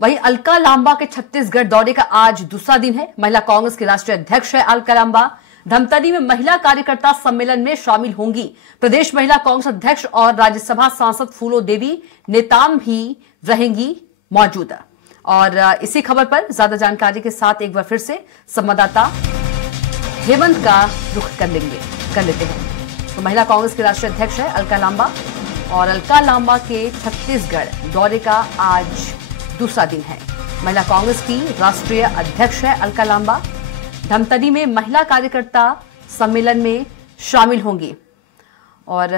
वहीं अलका लांबा के छत्तीसगढ़ दौरे का आज दूसरा दिन है। महिला कांग्रेस की राष्ट्रीय अध्यक्ष है अलका लांबा। धमतरी में महिला कार्यकर्ता सम्मेलन में शामिल होंगी। प्रदेश महिला कांग्रेस अध्यक्ष और राज्यसभा सांसद फूलो देवी नेताम भी रहेंगी मौजूद। और इसी खबर पर ज्यादा जानकारी के साथ एक बार फिर से संवाददाता हेमंत का रुख कर लेते हैं। तो महिला कांग्रेस की राष्ट्रीय अध्यक्ष है अलका लांबा और अलका लांबा के छत्तीसगढ़ दौरे का आज दूसरा दिन है। महिला कांग्रेस की राष्ट्रीय अध्यक्ष है अलका लांबा। धमतरी में महिला कार्यकर्ता सम्मेलन में शामिल होंगी। और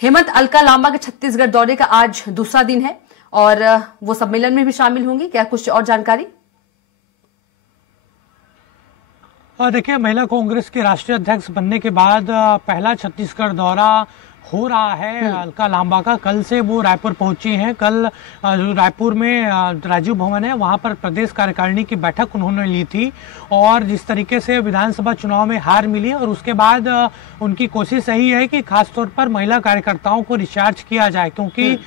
हेमंत, अलका लांबा के छत्तीसगढ़ दौरे का आज दूसरा दिन है और वो सम्मेलन में भी शामिल होंगी। क्या कुछ और जानकारी? देखिए, महिला कांग्रेस के राष्ट्रीय अध्यक्ष बनने के बाद पहला छत्तीसगढ़ दौरा हो रहा है अलका लांबा का। कल से वो रायपुर पहुंची हैं। कल रायपुर में राजीव भवन है, वहां पर प्रदेश कार्यकारिणी की बैठक उन्होंने ली थी। और जिस तरीके से विधानसभा चुनाव में हार मिली और उसके बाद उनकी कोशिश यही है कि खासतौर पर महिला कार्यकर्ताओं को रिचार्ज किया जाए, क्योंकि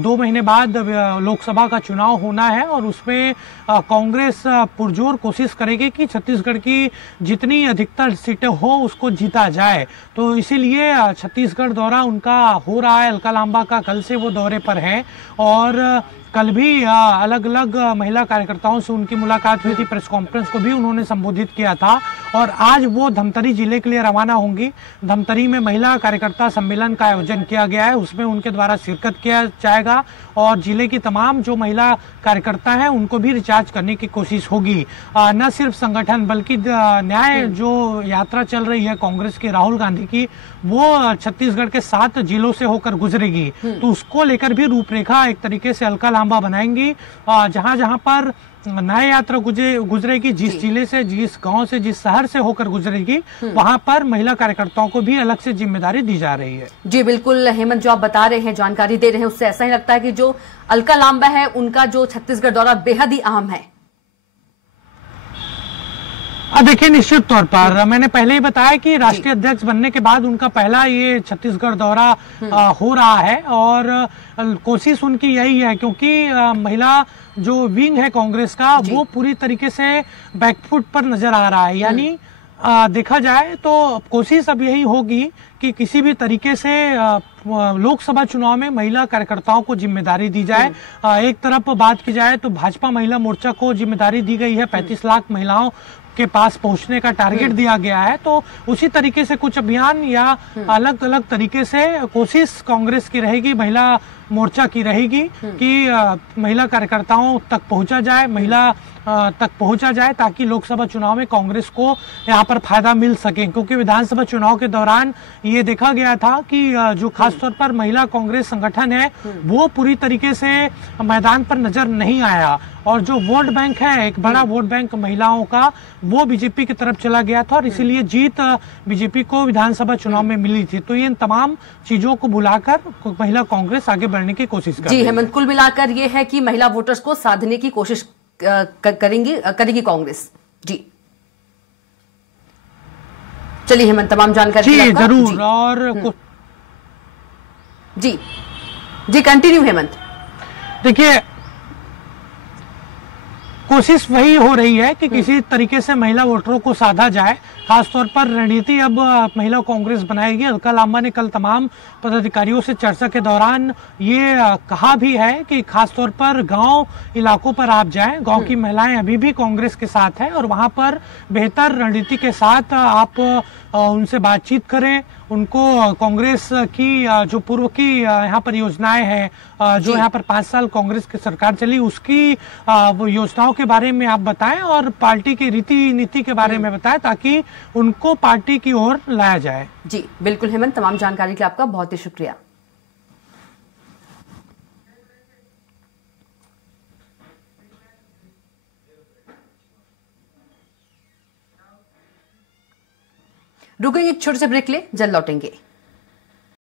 2 महीने बाद लोकसभा का चुनाव होना है और उसमें कांग्रेस पुरजोर कोशिश करेगी कि छत्तीसगढ़ की जितनी अधिकतर सीटें हो उसको जीता जाए। तो इसीलिए छत्तीसगढ़ दौरा उनका हो रहा है। अलका लांबा का कल से वो दौरे पर है और कल भी अलग अलग महिला कार्यकर्ताओं से उनकी मुलाकात हुई थी। प्रेस कॉन्फ्रेंस को भी उन्होंने संबोधित किया था और आज वो धमतरी जिले के लिए रवाना होंगी। धमतरी में महिला कार्यकर्ता सम्मेलन का आयोजन किया गया है, उसमें उनके द्वारा शिरकत किया जाएगा और जिले की तमाम जो महिला कार्यकर्ता हैं उनको भी रिचार्ज करने की कोशिश होगी। न सिर्फ संगठन बल्कि न्याय जो यात्रा चल रही है कांग्रेस की राहुल गांधी की, वो छत्तीसगढ़ के 7 जिलों से होकर गुजरेगी। तो उसको लेकर भी रूपरेखा एक तरीके से अलका लांबा बनाएंगी। जहां जहां पर न्याय यात्रा गुजरेगी, जिस जिले से, जिस गांव से, जिस शहर से होकर गुजरेगी, वहां पर महिला कार्यकर्ताओं को भी अलग से जिम्मेदारी दी जा रही है। जी बिल्कुल हेमंत, जो आप बता रहे हैं, जानकारी दे रहे हैं, उससे ऐसा ही लगता है कि जो अलका लांबा है उनका जो छत्तीसगढ़ दौरा बेहद ही अहम है। देखिए, निश्चित तौर पर मैंने पहले ही बताया कि राष्ट्रीय अध्यक्ष बनने के बाद उनका पहला ये छत्तीसगढ़ दौरा हो रहा है और कोशिश उनकी यही है, क्योंकि महिला जो विंग है कांग्रेस का वो पूरी तरीके से बैकफुट पर नजर आ रहा है। यानी देखा जाए तो कोशिश अब यही होगी कि किसी भी तरीके से लोकसभा चुनाव में महिला कार्यकर्ताओं को जिम्मेदारी दी जाए। एक तरफ बात की जाए तो भाजपा महिला मोर्चा को जिम्मेदारी दी गई है, 35 लाख महिलाओं के पास पहुंचने का टारगेट दिया गया है। तो उसी तरीके से कुछ अभियान या अलग अलग तरीके से कोशिश कांग्रेस की रहेगी, महिला मोर्चा की रहेगी कि महिला कार्यकर्ताओं तक पहुंचा जाए, ताकि लोकसभा चुनाव में कांग्रेस को यहां पर फायदा मिल सके। क्योंकि विधानसभा चुनाव के दौरान ये देखा गया था कि जो खासतौर पर महिला कांग्रेस संगठन है वो पूरी तरीके से मैदान पर नजर नहीं आया और जो वोट बैंक है, एक बड़ा वोट बैंक महिलाओं का, वो बीजेपी की तरफ चला गया था और इसीलिए जीत बीजेपी को विधानसभा चुनाव में मिली थी। तो ये इन तमाम चीजों को भुलाकर महिला कांग्रेस आगे बढ़ने की कोशिश कर रही है। जी हेमंत, कुल मिलाकर ये है कि महिला वोटर्स को साधने की कोशिश करेगी कांग्रेस। जी चलिए हेमंत, तमाम जानकारी जी जरूर। और जी कंटिन्यू हेमंत। देखिए, कोशिश वही हो रही है कि किसी तरीके से महिला वोटरों को साधा जाए। खासतौर पर रणनीति अब महिला कांग्रेस बनाएगी। अलका लांबा ने कल तमाम पदाधिकारियों से चर्चा के दौरान ये कहा भी है कि खासतौर पर गांव इलाकों पर आप जाएं, गांव की महिलाएं अभी भी कांग्रेस के साथ हैं और वहां पर बेहतर रणनीति के साथ आप उनसे बातचीत करें, उनको कांग्रेस की जो पूर्व की यहाँ पर योजनाएं हैं, जो यहाँ पर 5 साल कांग्रेस की सरकार चली, उसकी वो योजनाओं के बारे में आप बताएं और पार्टी की रीति नीति के बारे में बताएं, ताकि उनको पार्टी की ओर लाया जाए। जी बिल्कुल हेमंत, तमाम जानकारी के लिए आपका बहुत ही शुक्रिया। रुकेंगे एक छोटे से ब्रेक ले, जल्द लौटेंगे।